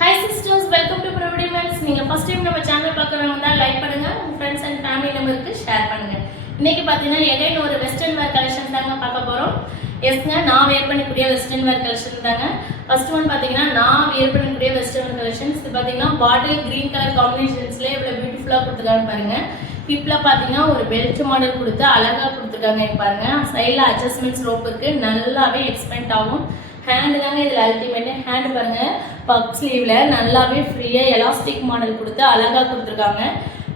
Hi sisters, welcome to Providence Men's. நீங்க first time நம்ம channel பார்க்கறவங்க இருந்தா லைக் பண்ணுங்க, உங்க friends and family members-க்கு ஷேர் பண்ணுங்க. இன்னைக்கு பாத்தீங்கன்னா again ஒரு western wear collection தாங்க பார்க்க போறோம். எஸ்ங்க நான் wear பண்ணக்கூடிய western wear collection தாங்க. First one பாத்தீங்கன்னா நான் wear பண்ணக்கூடிய western wear collections. இது பாத்தீங்கன்னா bottle green color combinationsல எவ்வளவு பியூட்டிஃபுல்லா கொடுத்திருக்காங்க பாருங்க. ஹிப்ல பாத்தீங்கன்னா ஒரு பெல்ட் மாடல் கொடுத்து அழகா கொடுத்திருக்காங்க பாருங்க. சைடுல அட்ஜஸ்ட்மென்ட்ஸ் ரோப் இருக்கு, நல்லாவே எக்ஸ்பெண்ட் ஆகும். ஹேண்ட் தாங்க இதுல அல்டிமேட். ஹேண்ட் பாருங்க, பக் ஸ்லீவ்ல நல்லாவே ஃப்ரீயா எலாஸ்டிக் மாடல் கொடுத்து அழகா கொடுத்துருக்காங்க.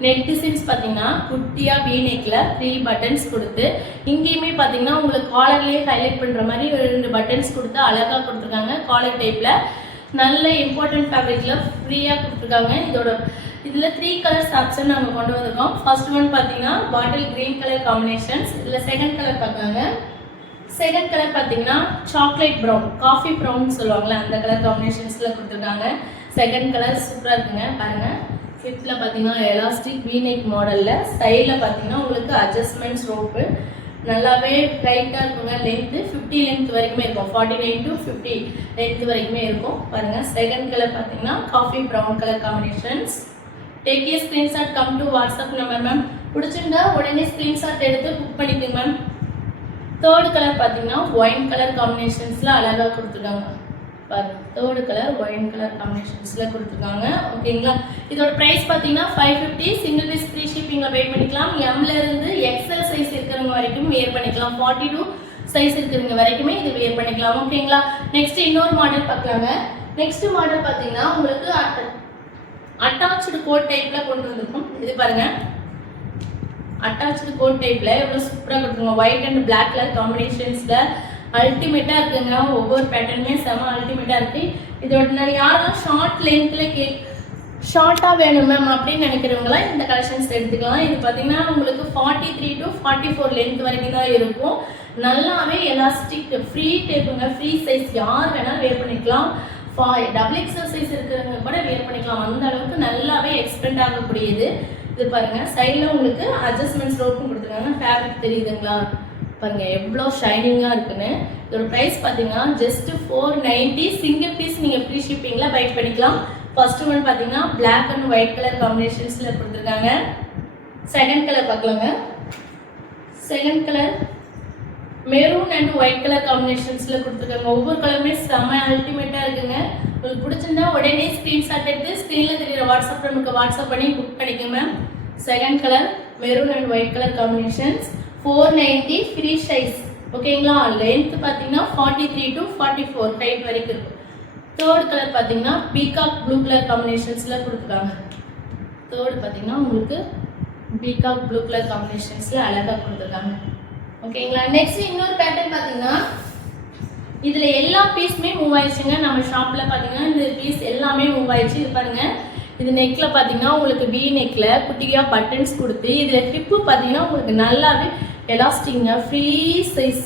நெக் டிசைன்ஸ் பாத்தீங்கன்னா குட்டியா வி நெக்ல 3 பட்டன்ஸ் கொடுத்து இங்கேயுமே பாத்தீங்கன்னா உங்களுக்கு காலர்லயே ஹைலைட் பண்ற மாதிரி ஒரு 2 பட்டன்ஸ் கொடுத்து அழகா கொடுத்துருக்காங்க. காலர் டைப்ல நல்ல இம்பார்ட்டன்ட் ஃபேப்ரிக்ல ஃப்ரீயா கொடுத்துருக்காங்க. இதுல 3 கலர்ஸ் ஆப்ஷன் நாங்க கொண்டு வந்திருக்கோம். ஃபர்ஸ்ட் ஒன் பாத்தீங்கன்னா பாட்டில் கிரீன் கலர் காம்பினேஷன்ஸ். இதுல செகண்ட் கலர் பார்க்கலாங்க. செகண்ட் கலர் பாத்தீங்கன்னா சாக்லேட் ப்ரௌன், காஃபி ப்ரௌன் சொல்லுவாங்கல்ல, அந்த கலர் காம்பினேஷன்ஸ்ல கொடுத்துருக்காங்க. செகண்ட் கலர் சூப்பரா இருக்குங்க பாருங்க. ஃபிஃப்த்ல பாத்தீங்கன்னா எலாஸ்டிக் வி நெக் மாடல்ல, சைடுல பாத்தீங்கன்னா உங்களுக்கு அட்ஜஸ்ட்மென்ட்ஸ் ரோப்பு நல்லாவே டைட்டா இருக்குங்க. லென்த் 50 லென்த் வரைக்குமே இருக்கும், 49 to 50 லென்த் வரைக்குமே இருக்கும் பாருங்க. செகண்ட் கலர் பாத்தீங்கன்னா coffee brown colour combinations. Take a screenshot, come to WhatsApp number ma'am. பிடிச்சிருந்தா உடனே ஸ்கிரீன்ஷாட் எடுத்து புக் பண்ணிக்கோங்க மேம். தேர்ட் கலர் பாத்தீங்கன்னா ஒயின் கலர் காம்பினேஷன்ஸ்ல அழகா கொடுத்துருக்காங்க பாருங்க. தேர்ட் கலர் ஒயின் கலர் காம்பினேஷன்ஸ்ல கொடுத்துருக்காங்க. ஓகேங்களா, இதோட பிரைஸ் பாத்தீங்கன்னா 550. சிங்கிள் பீஸ் ஃப்ரீ ஷிப்பிங்ல பே பண்ணிக்கலாம். எம்ல இருந்து எக்ஸ்எல் சைஸ் இருக்கிறவங்க வரைக்கும் வேர் பண்ணிக்கலாம். 42 சைஸ் இருக்கிறவங்க வரைக்குமே இது வேர் பண்ணிக்கலாம். ஓகேங்களா, நெக்ஸ்ட் இன்னொரு மாடல் பார்க்கலாங்க. நெக்ஸ்ட் மாடல் பாத்தீங்கன்னா உங்களுக்கு அட்டாச்டு கோட் டைப்ல கொண்டு வந்திருக்கும். இது பாருங்க, அட்டாச்டு கோட் டைப்ல எவ்வளவு சூப்பரா கொடுத்துருங்க. ஒயிட் அண்ட் பிளாக் கலர் காம்பினேஷன்ஸ்ல அல்டிமேட்டா இருக்குங்க. ஒவ்வொரு பேட்டர்னுமே செம அல்டிமேட்டா இருக்கு. இதோட யாரெல்லாம் ஷார்ட் லென்த்ல ஷார்ட்டா வேணும் மேம் அப்படின்னு நினைக்கிறவங்களாம் இந்த கலெக்ஷன்ஸ் எடுத்துக்கலாம். இது பாத்தீங்கன்னா உங்களுக்கு 43 to 44 லென்த் வரைக்கும் தான் இருக்கும். நல்லாவே எலாஸ்டிக் ஃப்ரீ டைப்புங்க, ஃப்ரீ சைஸ், யார் வேணாலும் வேர் பண்ணிக்கலாம். டபுள் எக்ஸல் சைஸ் இருக்கிறவங்க கூட வேர் பண்ணிக்கலாம். அந்த அளவுக்கு நல்லாவே எக்ஸ்பெண்ட் ஆகக்கூடியது. இது பாருங்க, சைடுல உங்களுக்கு அட்ஜஸ்ட்மென்ட்ஸ் ரோப்பும் கொடுத்துருக்காங்க. ஃபேப்ரிக் தெரியுதுங்களா பாருங்க எவ்வளோ ஷைனிங்கா இருக்குன்னு. இதோட பிரைஸ் பாத்தீங்கன்னா ஜஸ்ட் 490. சிங்கிள் பீஸ் நீங்க ஃப்ரீ ஷிப்பிங்ல பை பண்ணிக்கலாம். ஃபர்ஸ்ட் ஒன் பாத்தீங்கன்னா பிளாக் அண்ட் ஒயிட் கலர் காம்பினேஷன்ஸ்ல கொடுத்துருக்காங்க. செகண்ட் கலர் பார்க்கலாங்க. Second colour maroon and white colour காம்பினேஷன்ஸ்ல கொடுத்துருக்காங்க. ஒவ்வொரு கலருமே செம்ம அல்டிமேட்டா இருக்குங்க. உங்களுக்கு பிடிச்சிருந்தா உடனே ஸ்கிரீன்ஷாட் எடுத்து ஸ்கிரீன்ல தெரியுற வாட்ஸ்அப் நமக்கு வாட்ஸ்அப் பண்ணி புக் பண்ணிக்கோங்க ma'am. Second colour maroon and white colour combinations 490 free size. ஓகேங்களா, லென்த் பாத்தீங்கன்னா 43 to 44 ஹைட் வரைக்கும் இருக்கும். தேர்ட் கலர் பாத்தீங்கன்னா பீகாக் ப்ளூ கலர் காம்பினேஷன்ஸ்ல கொடுத்துருக்காங்க. தேர்ட் பாத்தீங்கன்னா உங்களுக்கு பீகாக் ப்ளூ கலர் காம்பினேஷன்ஸ்ல அழகா கொடுத்துருக்காங்க. ஓகேங்களா, நெக்ஸ்ட் இன்னொரு பேட்டர்ன் பாத்தீங்கன்னா இதுல எல்லா பீஸுமே மூவ் ஆயிடுச்சுங்க. நம்ம ஷாப்ல பாத்தீங்கன்னா இந்த பீஸ் எல்லாமே மூவ் ஆயிடுச்சு. இது பாருங்க, இது நெக்ல பாத்தீங்கன்னா உங்களுக்கு வி நெக்ல குட்டியா பட்டன்ஸ் கொடுத்து, இதுல ஹிப்பு பாத்தீங்கன்னா உங்களுக்கு நல்லாவே எலாஸ்டிக்ங்க, ஃப்ரீ சைஸ்.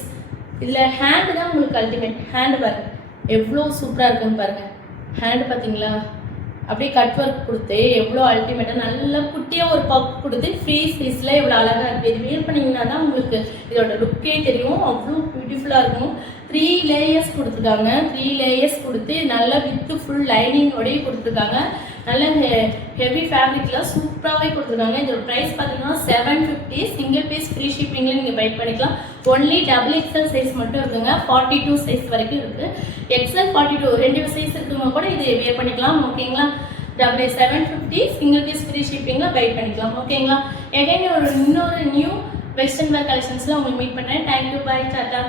இதுல ஹேண்ட் தான் உங்களுக்கு அல்டிமேட். ஹேண்ட் பாருங்க எவ்வளோ சூப்பரா இருக்குன்னு பாருங்க. ஹேண்ட் பாத்தீங்களா அப்படியே கட் ஒர்க் கொடுத்து எவ்வளோ அல்டிமேட்டா நல்லா குட்டியா ஒரு பக் கொடுத்து ஃப்ரீ சைஸ்ல எவ்வளோ அழகா இருக்கு. இது வேர் பண்ணீங்கன்னா தான் உங்களுக்கு இதோட லுக்கே தெரியும். அவ்வளோ பியூட்டிஃபுல்லா இருக்கும். 3 லேயர்ஸ் கொடுத்துருக்காங்க. 3 லேயர்ஸ் கொடுத்து நல்லா வித் ஃபுல் லைனிங்கோடய கொடுத்துருக்காங்க. நல்ல ஹெவி ஃபேப்ரிக்ல சூப்பராகவே கொடுத்துருக்காங்க. இதோட ப்ரைஸ் பார்த்தீங்கன்னா 750. சிங்கிள் பீஸ் ஃப்ரீ ஷிப்பிங்ல நீங்கள் பை பண்ணிக்கலாம். ஒன்லி டபுள் எக்ஸ்எல் சைஸ் மட்டும் இருக்குங்க. 42 சைஸ் வரைக்கும் இருக்கு. எக்ஸ்எல் 42 2 சைஸ் இருக்குங்க கூட இது வேர் பண்ணிக்கலாம். ஓகேங்களா, 750 சிங்கிள் பீஸ் ஃப்ரீ ஷிப்பிங்ல பை பண்ணிக்கலாம். ஓகேங்களா, எகைன் இன்னொரு நியூ வெஸ்டர்ன் வேர் கலெக்ஷன்ஸ்ல உங்களுக்கு மீட் பண்ணுறேன். Thank you, bye, Tata.